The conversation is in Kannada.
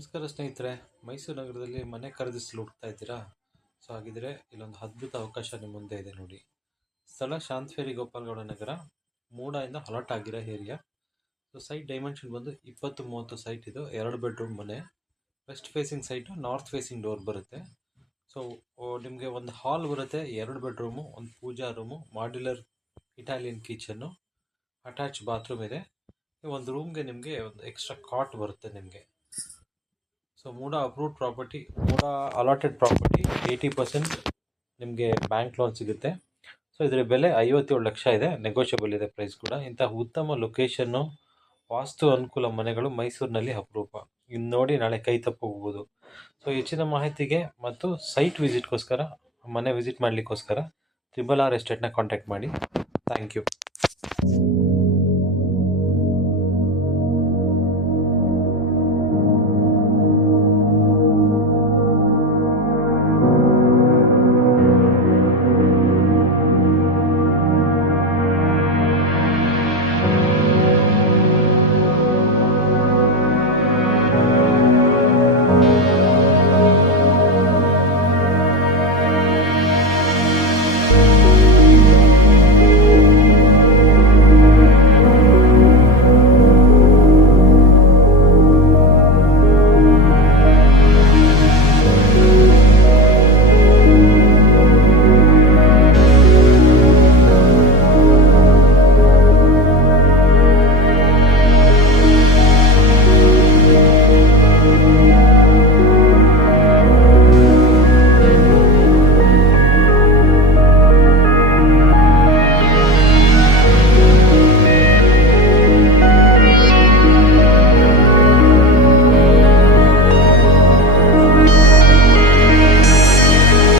ನಮಸ್ಕಾರ ಸ್ನೇಹಿತರೆ. ಮೈಸೂರು ನಗರದಲ್ಲಿ ಮನೆ ಖರೀದಿಸಲು ಹುಡುಕ್ತಾ ಇದ್ದೀರಾ? ಸೊ ಹಾಗಿದ್ರೆ ಇಲ್ಲೊಂದು ಅದ್ಭುತ ಅವಕಾಶ ನಿಮ್ಮ ಮುಂದೆ ಇದೆ ನೋಡಿ. ಸ್ಥಳ ಶಾಂತವೇರಿ ಗೋಪಾಲಗೌಡ ನಗರ, ಮೂಡಾಯಿಂದ ಅಲಾಟ್ ಆಗಿರೋ ಏರಿಯಾ. ಸೊ ಸೈಟ್ ಡೈಮೆನ್ಷನ್ ಬಂದು 20-30 ಸೈಟ್. ಇದು 2 ಬೆಡ್ರೂಮ್ ಮನೆ. West facing site, north facing door ಬರುತ್ತೆ. ಸೊ ನಿಮಗೆ ಒಂದು ಹಾಲ್ ಬರುತ್ತೆ, 2 ಬೆಡ್ರೂಮು, ಒಂದು pooja room, modular Italian kitchen, attach bathroom ಇದೆ. ಒಂದು ರೂಮ್ಗೆ ನಿಮಗೆ ಒಂದು ಎಕ್ಸ್ಟ್ರಾ ಕಾಟ್ ಬರುತ್ತೆ ನಿಮಗೆ. So MUDA approved property, MUDA allotted property. 80% ನಿಮಗೆ ಬ್ಯಾಂಕ್ ಲೋನ್ ಸಿಗುತ್ತೆ. ಸೊ ಇದರ ಬೆಲೆ 57 ಲಕ್ಷ ಇದೆ, ನೆಗೋಷಿಯಬಲ್ ಇದೆ ಪ್ರೈಸ್ ಕೂಡ. ಇಂತಹ ಉತ್ತಮ ಲೊಕೇಶನ್ನು, ವಾಸ್ತು ಅನುಕೂಲ ಮನೆಗಳು ಮೈಸೂರಿನಲ್ಲಿ ಅಪರೂಪ. ಇನ್ನು ನೋಡಿ ನಾಳೆ ಕೈ ತಪ್ಪೋಗ್ಬೋದು. ಸೊ ಹೆಚ್ಚಿನ ಮಾಹಿತಿಗೆ ಮತ್ತು ಸೈಟ್ ವಿಸಿಟ್ಗೋಸ್ಕರ, ಮನೆ ವಿಸಿಟ್ ಮಾಡಲಿಕ್ಕೋಸ್ಕರ RRR ಎಸ್ಟೇಟ್ನ ಕಾಂಟ್ಯಾಕ್ಟ್ ಮಾಡಿ. Thank you.